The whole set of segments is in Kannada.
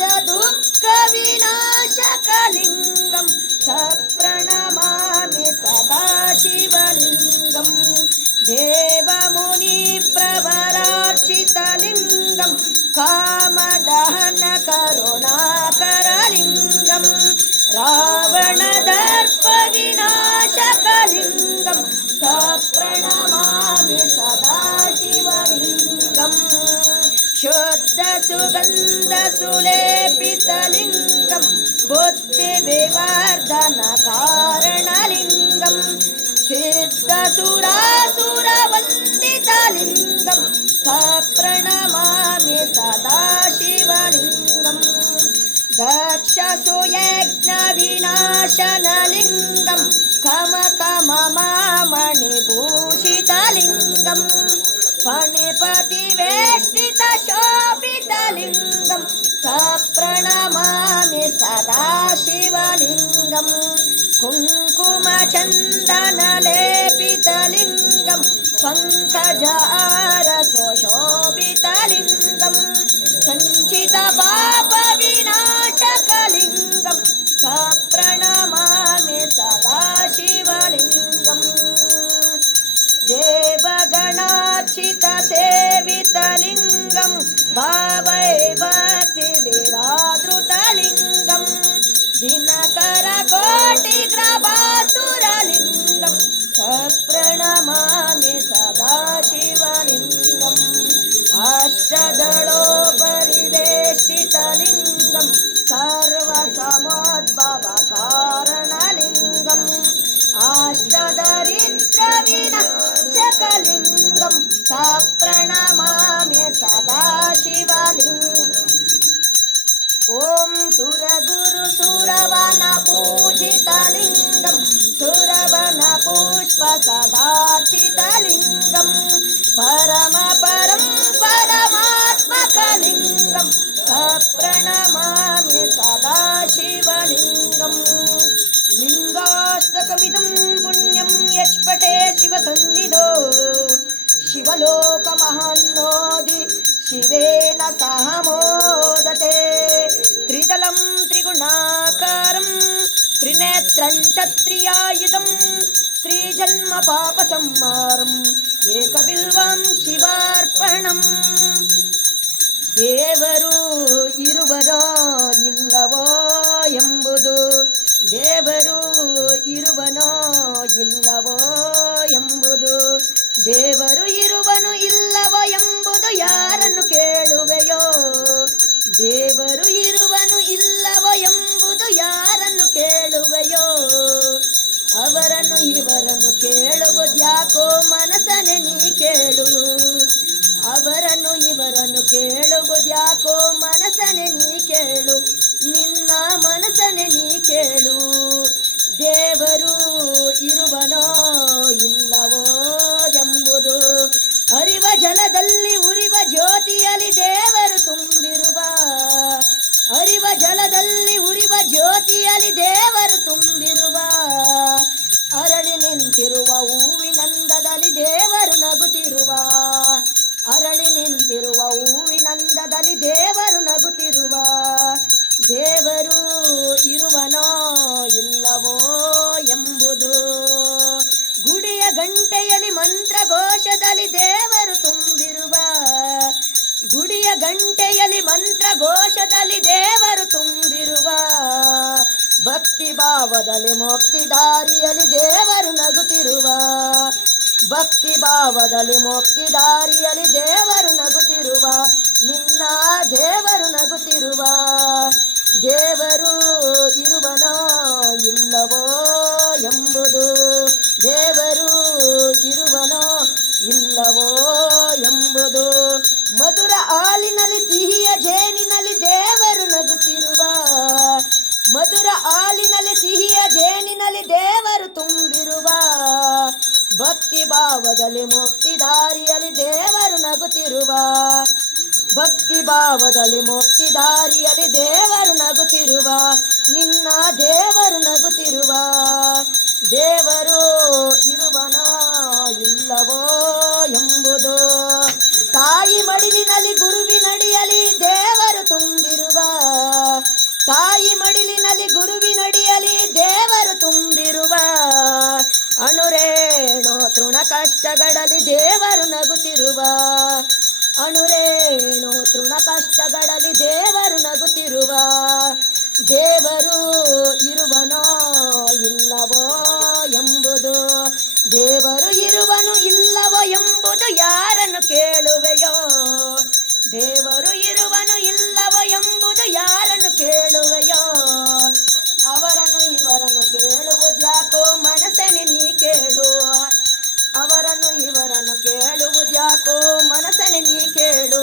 दुःख विनाशकलिङ्गं प्रणमामि सदा शिवलिङ्गं देवमुनिप्रवरार्चितलिङ्गं कामदहन करुणाकरलिङ्गं रावणदर्प विनाशकलिङ्गं प्रणमामि सदा शिवलिङ्गं शुद्ध सुगन्ध सुलेपितलिङ्गं बुद्धिविवर्धन कारणलिङ्गं सिद्धसुरासुरवन्दितलिङ्गं प्रणमामि सदा शिवलिङ्गं दक्षसुयज्ञविनाशनलिङ्गं कमकममामणिभूषितलिङ्गं फणिपतिवेष्टितशोभितलिङ्गं प्रणमामि सदा शिवलिङ्गं कुङ्कुमचन्दनलेपितलिङ्गं पङ्कजारसुशोभितलिङ्गं सञ्चितपापविनाशकलिङ्गं प्रणमामि सदा शिवलिङ्गं देवगणार्चितसेवितलिङ्गं भावै भक्तिविरादृतलिङ्गं दिनकरकोटिग्रभासुरलिङ्गं प्रणमामि सदा शिवलिङ्गम् अष्टदलोपरिवेष्टितलिङ्गं सर्वसमोद्भवकारणलिङ्गम् अष्टदरिद्रविनाशकलिङ्गं प्रणमामि सदा शिवलिङ्गम् ॐ सुरगुरुसुरवनपूजितलिङ्गं सुरवनपुष्पसदार्चितलिङ्गं परमपरं परमात्मकलिङ्गं प्रणमामि सदा शिवलिङ्गम् लिङ्गाष्टकमिदं पुण्यं यच्पटे शिवसन्निधौ शिवलोकमहान्नोदि शिवेन सह मोदते त्रिदलं त्रिगुणाकारं त्रिनेत्रं च त्रियायुधं त्रिजन्मपापसंहारम् एकबिल्वं शिवार्पणम् ದೇವರು ಇರುವನೋ ಇಲ್ಲವೋ ಎಂಬುದು ದೇವರು ಇರುವನೋ ಇಲ್ಲವೋ ಎಂಬುದು ದೇವರು ಇರುವನು ಇಲ್ಲವೋ ಎಂಬುದು ಯಾರನ್ನು ಕೇಳುವೆಯೋ ದೇವರು ಇರುವನು ಇಲ್ಲವೋ ಎಂಬುದು ಯಾರನ್ನು ಕೇಳುವೆಯೋ ಅವರನ್ನು ಇವರನ್ನು ಕೇಳುವುದ್ಯಾಕೋ ಮನಸನೆ ನೀ ಕೇಳು ಅವರನ್ನು ಇವರನ್ನು ಕೇಳುವುದ್ಯಾಕೋ ಮನಸನೆ ನೀ ಕೇಳು ನಿನ್ನ ಮನಸನೆ ನೀ ಕೇಳು ದೇವರು ಇರುವನೋ ಇಲ್ಲವೋ ಎಂಬುದು ಅರಿವ ಜಲದಲ್ಲಿ ಉರಿವ ಜ್ಯೋತಿಯಲ್ಲಿ ದೇವರು ತುಂಬಿರುವ ಅರಿವ ಜಲದಲ್ಲಿ ಉರಿವ ಜ್ಯೋತಿಯಲ್ಲಿ ದೇವರು ತುಂಬಿರುವ ಅರಳಿ ನಿಂತಿರುವ ಹೂವಿನಂದದಲ್ಲಿ ದೇವರು ನಗುತ್ತಿರುವ ಅರಳಿ ನಿಂತಿರುವ ಹೂವಿನಂದದಲ್ಲಿ ದೇವರು ನಗುತ್ತಿರುವ ದೇವರು ಇರುವನೋ ಇಲ್ಲವೋ ಎಂಬುದು ಗುಡಿಯ ಗಂಟೆಯಲ್ಲಿ ಮಂತ್ರಘೋಷದಲ್ಲಿ ದೇವರು ತುಂಬಿರುವ ಗುಡಿಯ ಗಂಟೆಯಲ್ಲಿ ಮಂತ್ರಘೋಷದಲ್ಲಿ ದೇವರು ತುಂಬಿರುವ ಭಕ್ತಿ ಭಾವದಲ್ಲಿ ಮುಕ್ತಿ ದಾರಿಯಲ್ಲಿ ದೇವರು ನಗುತ್ತಿರುವ ಭಕ್ತಿ ಭಾವದಲ್ಲಿ ಮುಕ್ತಿ ದಾರಿಯಲ್ಲಿ ದೇವರು ನಗುತ್ತಿರುವ ನಿನ್ನ ದೇವರು ನಗುತ್ತಿರುವ ದೇವರು ಇರುವನೋ ಇಲ್ಲವೋ ಎಂಬುದು ದೇವರು ಇರುವನೋ ಇಲ್ಲವೋ ಎಂಬುದು ಮಧುರ ಹಾಲಿನಲ್ಲಿ ಸಿಹಿಯ ಜೇನಿನಲ್ಲಿ ದೇವರು ನಗುತ್ತಿರುವ ಮಧುರ ಹಾಲಿನಲ್ಲಿ ಸಿಹಿಯ ಜೇನಿನಲ್ಲಿ ದೇವರು ತುಂಬಿರುವ ಭಕ್ತಿ ಭಾವದಲ್ಲಿ ಮುಕ್ತಿ ದಾರಿಯಲ್ಲಿ ದೇವರು ನಗುತ್ತಿರುವ ಭಕ್ತಿ ಭಾವದಲ್ಲಿ ಮುಕ್ತಿ ದಾರಿಯಲ್ಲಿ ದೇವರು ನಗುತ್ತಿರುವ ನಿನ್ನ ದೇವರು ನಗುತ್ತಿರುವ ದೇವರು ಇರುವನೋ ಇಲ್ಲವೋ ಎಂಬುದು ತಾಯಿ ಮಡಿಲಿನಲ್ಲಿ ಗುರುವಿನಡಿಯಲ್ಲಿ ದೇವರು ತುಂಬಿರುವ ಕಷ್ಟಗಳಲ್ಲಿ ದೇವರು ನಗುತ್ತಿರುವ ಅಣುರೇಣು ತೃಣ ಕಷ್ಟಗಳಲ್ಲಿ ದೇವರು ನಗುತ್ತಿರುವ ದೇವರು ಇರುವನೋ ಇಲ್ಲವೋ ಎಂಬುದು ದೇವರು ಇರುವನು ಇಲ್ಲವೋ ಎಂಬುದು ಯಾರನ್ನು ಕೇಳುವೆಯೋ ದೇವರು ಇರುವನು ಇಲ್ಲವೋ ಎಂಬುದು ಯಾರನ್ನು ಕೇಳುವೆಯೋ ಅವರನ್ನು ಇವರನ್ನು ಕೇಳುವುದ್ಯಾಕೋ ಮನಸ್ಸನೆ ನೀ ಕೇಳು ಅವರನ್ನು ಇವರನ್ನು ಕೇಳುವುದ್ಯಾಕೋ ಮನಸ್ಸನೆ ನೀ ಕೇಳು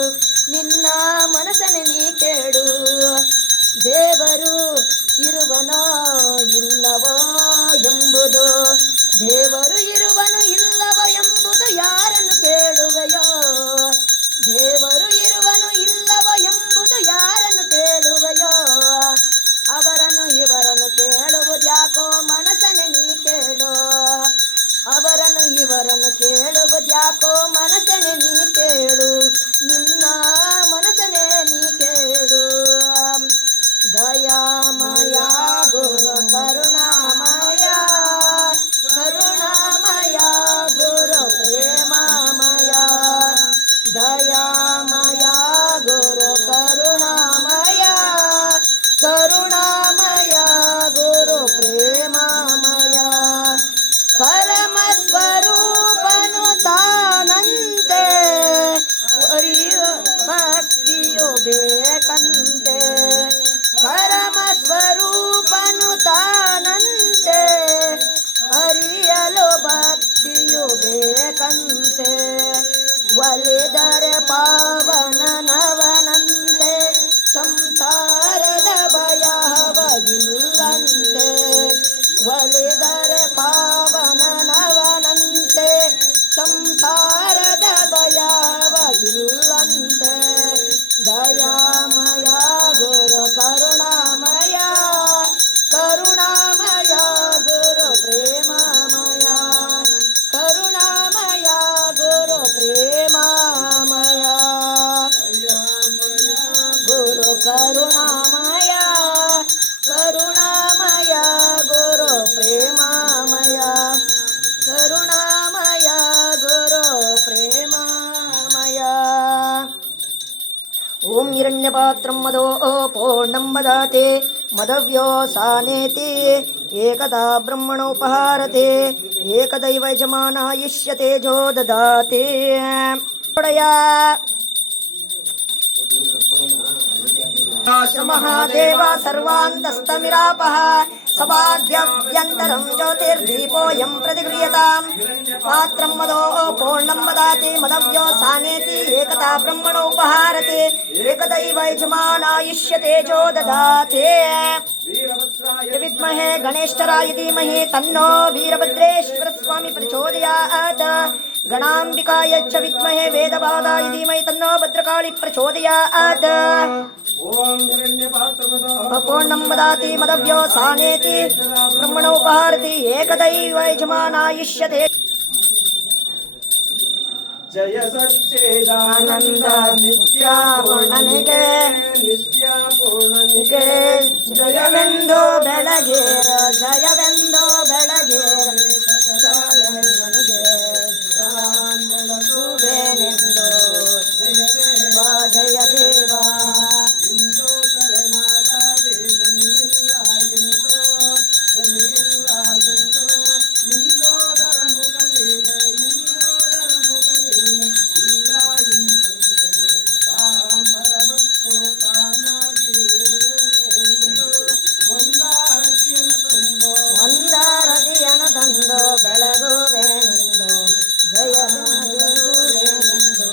ನಿನ್ನ ಮನಸ್ಸನೆ ನೀ ಕೇಳು ದೇವರು ಇರುವನೋ ಇಲ್ಲವೋ ಎಂಬುದು ದೇವರು ಇರುವನು ಇಲ್ಲವೋ ಎಂಬುದು ಯಾರನ್ನು ಕೇಳುವೆಯೋ ದೇವರು ಇರುವನು ಇಲ್ಲವೋ ಎಂಬುದು ಯಾರನ್ನು ಕೇಳುವೆಯೋ ಅವರನ್ನು ಇವರನ್ನು ಕೇಳುವುದ್ಯಾಕೋ ಮನಸ್ಸನೆ ನೀ ಕೇಳು ಅವರನ್ನು ಇವರನ್ನು ಕೇಳುವುದ್ಯಾಕೋ ಮನಸ್ಸನೆ ನೀ ಕೇಳು ನಿನ್ನ ಮನಸ್ಸನೆ ನೀ ಕೇಳು ದಯಾಮಯ ಗುರು ಕರುಣಾಮಯ ಕರುಣಾಮಯ ಗುರು ಪ್ರೇಮಮಯ ದಯಾಮಯ ಗುರು ಕರುಣಾಮಯ ಕರುಣಾಮಯ ಗುರು ಪ್ರೇಮಮಯ ಪರಮ ಸ್ವರೂಪನು ತಾನಂತೆ ಭಕ್ತಿಯು ಬೇಕಂತೆ ಪರಮ ಸ್ವರೂಪನು ತಾನಂತೆ ಅರಿಯಲು ಭಕ್ತಿಯು ಬೇಕಂತೆ ಒಲಿದರೆ ಪಾವನನವನಂತೆ ಸಂಸಾರದ ಭಯವಿಲ್ಲಂತೆ ಒಲಿದರೆ ಪಾವನನವನಂತೆ ಸಂಸಾರದ ಭಯವಿಲ್ಲಂತೆ ದಯಾಮಯ ಗುರು ಕರುಣಾಮಯ ಕರುಣಾಮಯ ಗುರು ಪ್ರೇಮಮಯ ಕರುಣಾಮಯ ಗುರು ಪ್ರೇಮಮಯ ಗುರು ಕರುಣಾಮಯ ಕರುಣಾಮಯ ಗುರು ಪ್ರೇಮಮಯ ಕರುಣಾಮಯ ಗುರು ಪ್ರೇಮಮಯ ಓಂ ಹಿರಣ್ಯಪಾತ್ರಂ ಮದೋ ಪೂರ್ಣಂ ವದಾತೆ ಮದವ್ಯೋ ಸಾನೇತಿ ಏಕದಾ ಬ್ರಹ್ಮಣೋಪಹಾರತೆ ಏಕದೈವ ಯಜಮಾನಾಯುಷ್ಯತೆ ಜೋ ದದಾತೆ ಮಹಾದೇವ ಸರ್ವಾಂತಸ್ತಮಿರಾಪಃ ಸಭಾಗ್ಯವ್ಯಂತರಂ ಜ್ಯೋತಿರ್ದೀಪೋಯಂ ಪ್ರತಿಗೃಹ್ಯತಾಂ ಪಾತ್ರಂ ಮದೋ ಪೂರ್ಣಂ ವದಾತಿ ಮದವ್ಯೋ ಸಾನೇತಿ ಏಕತಾ ಬ್ರಹ್ಮಣೋಪಹಾರತೆ ಏಕದೈವ ಯಜಮಾನಾಯುಷ್ಯತೆ ಜೋ ದದಾತೆ ವಿದ್ಮಹೇ ಗಣೇಶ್ವರಾಯ ಧೀಮಹಿ ತನ್ನೋ ವೀರಭದ್ರೇಶ್ವರ ಸ್ವಾಮಿ ಪ್ರಚೋದಯಾತ್ ಗಣಾಂಬಿಕಾಯ ಚ ವಿದ್ಮಹೇ ವೇದಪಾದಾಯ ಧೀಮಹಿ ತನ್ನೋ ಭದ್ರಕಾಳಿ ಪ್ರಚೋದಯಾತ್ ಓಂ ಪೂರ್ಣಂ ವದಾತಿ ಮದವ್ಯೋ ಸಾನೇತಿ ಬ್ರಹ್ಮಣೋಪಹಾರತಿ ಏಕದೈವ ಯಜಮಾನಾಯುಷ್ಯತೆ ಜಯ ಸಚ್ಚಿದಾನಂದ ನಿತ್ಯ ಪೂರ್ಣನಿಗೆ ಪೂರ್ಣನಿಗೆ ಜಯವೆಂದು ಬೆಳಗೇರ ಜಯವೆಂದು ಬೆಳಗೇರ ಜಯವೆಂದು ಬೆಳಗುವೆನೆಂದು ಜಯ ದೇವ ಒಂದಾರತಿಯನ್ನು ತಂದು ಬೆಳಗುವೆನೆಂದು ಜಯಗುವೆನೆಂದು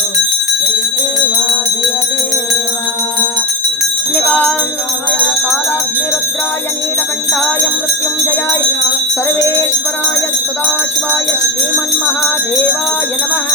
ಜಯ ದೇವ ಕಾಲಾಗ್ನಿರುದ್ರಾಯ ನೀಲಕಂಠಾಯ ಮೃತ್ಯುಂಜಯಾಯ ಸರ್ವೇಶ್ವರಾಯ ಸದಾಶಿವಾಯ ಶ್ರೀಮನ್ಮಹಾದೇವಾಯ ನಮಃ